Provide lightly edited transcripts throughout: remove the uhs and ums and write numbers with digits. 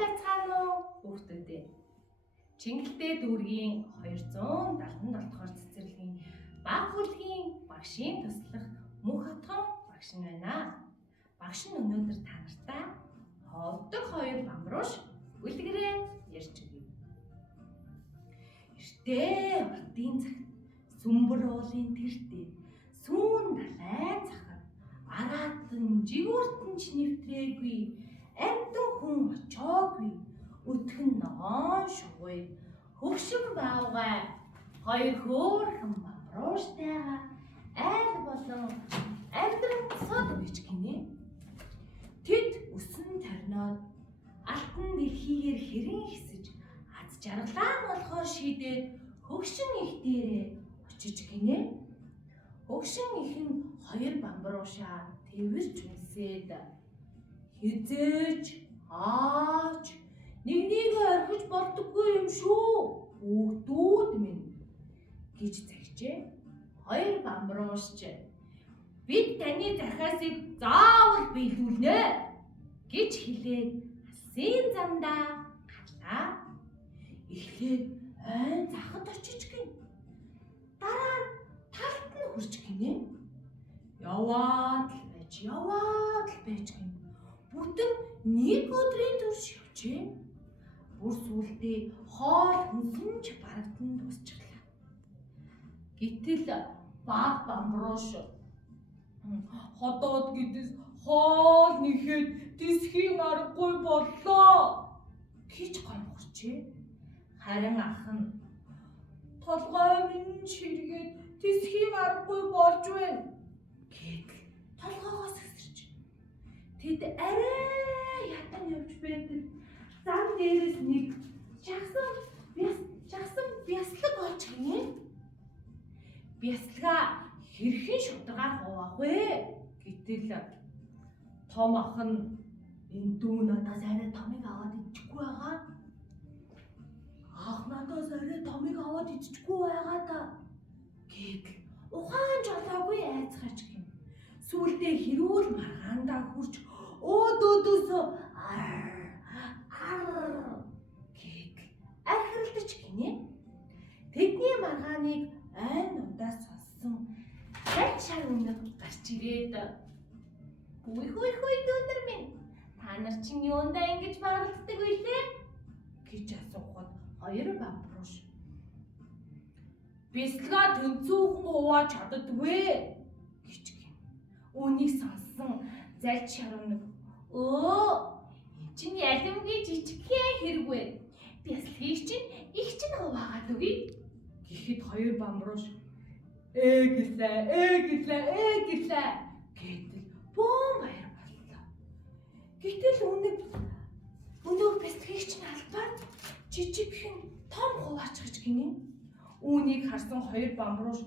байцгаана уу хүүхдүүдээ. Чингэлтэй дүүргийн 277 дугаар цэцэрлэгийн баг бүлгийн багшийн туслах мөнх хотгон багш нь байна. Багш нь өнөөдөр та нартай ховдог хоёр бамбарууш үлгэрээ ярьж өгье. Эртээ уртын цагт сүмбэр уулын тэртээ сүүн далайн цахад араатан жигүүртэн ч нэвтрээгүй амтан хүн очоогүй өтгөн ногоон шугуй хөвшин баавгай хоёр хөөрхөн бамбарууштайгаа айл болон амьдран сод бич гинэ. Тэд өсөн тарноод алтан дэлхийгээр хэрэн ихсэж аз жаргалаа болохоор шийдээд хөгшин их дээрээ очиж гинэ. Хөгшин их нь хоёр бамбаруушаа тэрвэрч үнсээд хизээж аач нэгнийг орхиж болдоггүй юм шүү хүүхдүүд минь гэж загчээ. Хоёр бамбарууш бид таны захиасыг заавал биелүүлнэ гэж хэлээд алсын замдаа гарлаа. Эхлээд айн захад очиж гин. Дараа нь талд нь хурж гинэ. Яваад л байж гин. Бүтэн нэг өдрийн турш явжээ. Бүр сүултээ хоол хүнсэнч барагдан дуусчихлаа. Гэтэл баг бамбарууш ходоод гэдэс хоол нэхэд тисхийн аргагүй боллоо гэж гомгорчээ. Харин ах нь толгой минь ширгээд тисхийн аргагүй болж байна гэтэл толгоогоос хэсэрч. Тэд арай ятан явж байдаг. Зам дээрээс нэг жагсан бяслаг олж гинэ. Бясалгаа хэрхэн шударгаар хуваах вэ? Гэтэл том ах нь энэ дүү надаас арай томыг аваад идчихгүй байгаа. Ах надаас арай томыг аваад идчихгүй байгаа та. Гэтэл ухаан жолоогүй айцгаач гин. Сүүлдээ хэрүүл маргаандаа хурж өөдөөдөөс гэтэл архиралдаж гинэ. Тэдний маргааныг айн ундаас сонссон зай шар өнөг гарч ирээд хүй дүүнэр минь та нар чинь юундаа ингэж маргалддаг вэ лээ гэж асуухад хоёр бамбарууш бясалгаа тэнцүүхэн хуваа чаддагвэ гэж гин. Үүнийг сонссон зай шар өнөг энэ чинь ялимгийн жижигхэн хэрэгвэ. Бясалгыг чинь их чинь хуваагаад өгье гэхэд хоёр бамбарууш гэлээ гэтэл бөөн баяр боллоо. Гэтэл өнөө бясалгыг чинь албаад жижигхэн том хуваач гэж гинэ. Үүнийг харсан хоёр бамбарууш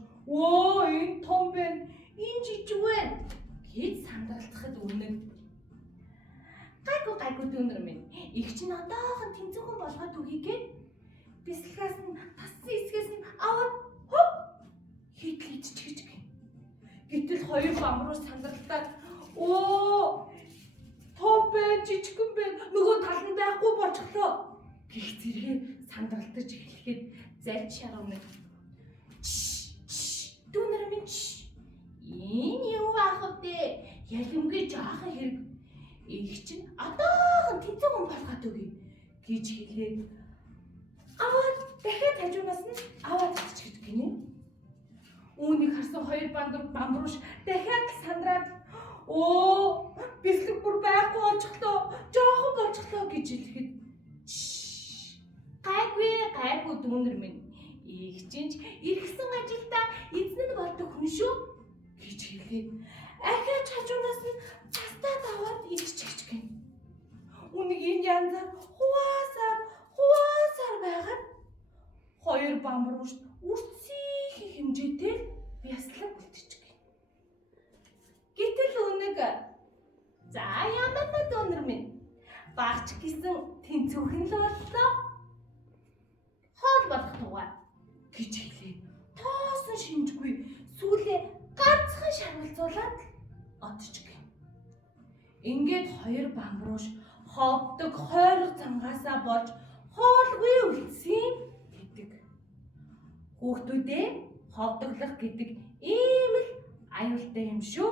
энэ том байна, энэ жижиг байна гэж сандралтахад үнэн гайгүй дүүнэр минь их чинь одоохон тэнцүүхэн болгоод өгье бясалгаас нь тассан эсгээс нь аваад хийдэл идчихэж гин. Гэтэл хоёр бамбарууш сандралтаад том байна, жижигхэн байна, нөгөө тал нь байхгүй болчихлоо гэх зэрэг сандралтаж эхлэхэд зальж шаргана. Дүүнэр минь энэ юу аах вэ? Ялимгүй жаахан хэрэг их чинь одоохон тэнцүүхэн болгоод өгье гэж хэлээд аваад дахиад хажуунаас нь аваад идчихэж гинэ. Үүнийг харсан хоёр бамбарууш дахиад сандраад бэлэг бүр байхгүй болчихлоо, жоохон болчихлоо гэж хэлэхэд гайгүй дүүнэр минь их чинь иргсэн ажилдаа эзэн нь болдог хүн шүү гэж хэлээд ахиад хажуунаас нь цастаад аваад идчихэж гин. Үүнийг энэ янзаар хуваасаар байгаад хоёр бамбарууш үрцгийн хэмжээтэй бясалгаг үлдчихэв. Гэтэл өнөг ямар дүүнэр минь багч гэсэн тэнцүүхэн л боллоо. Хоол болох тугай гэж хэлээ. Тоосон шинжгүй сүүлээ ганцхан шаргалзуулаад одчих. Ингээд хоёр бамбарууш хов ховдог хойрог цангаасаа болж хоолгүй үлдсэн гэдэг. Хүүхдүүдээ ховдоглох гэдэг ийм л аюултай юм шүү.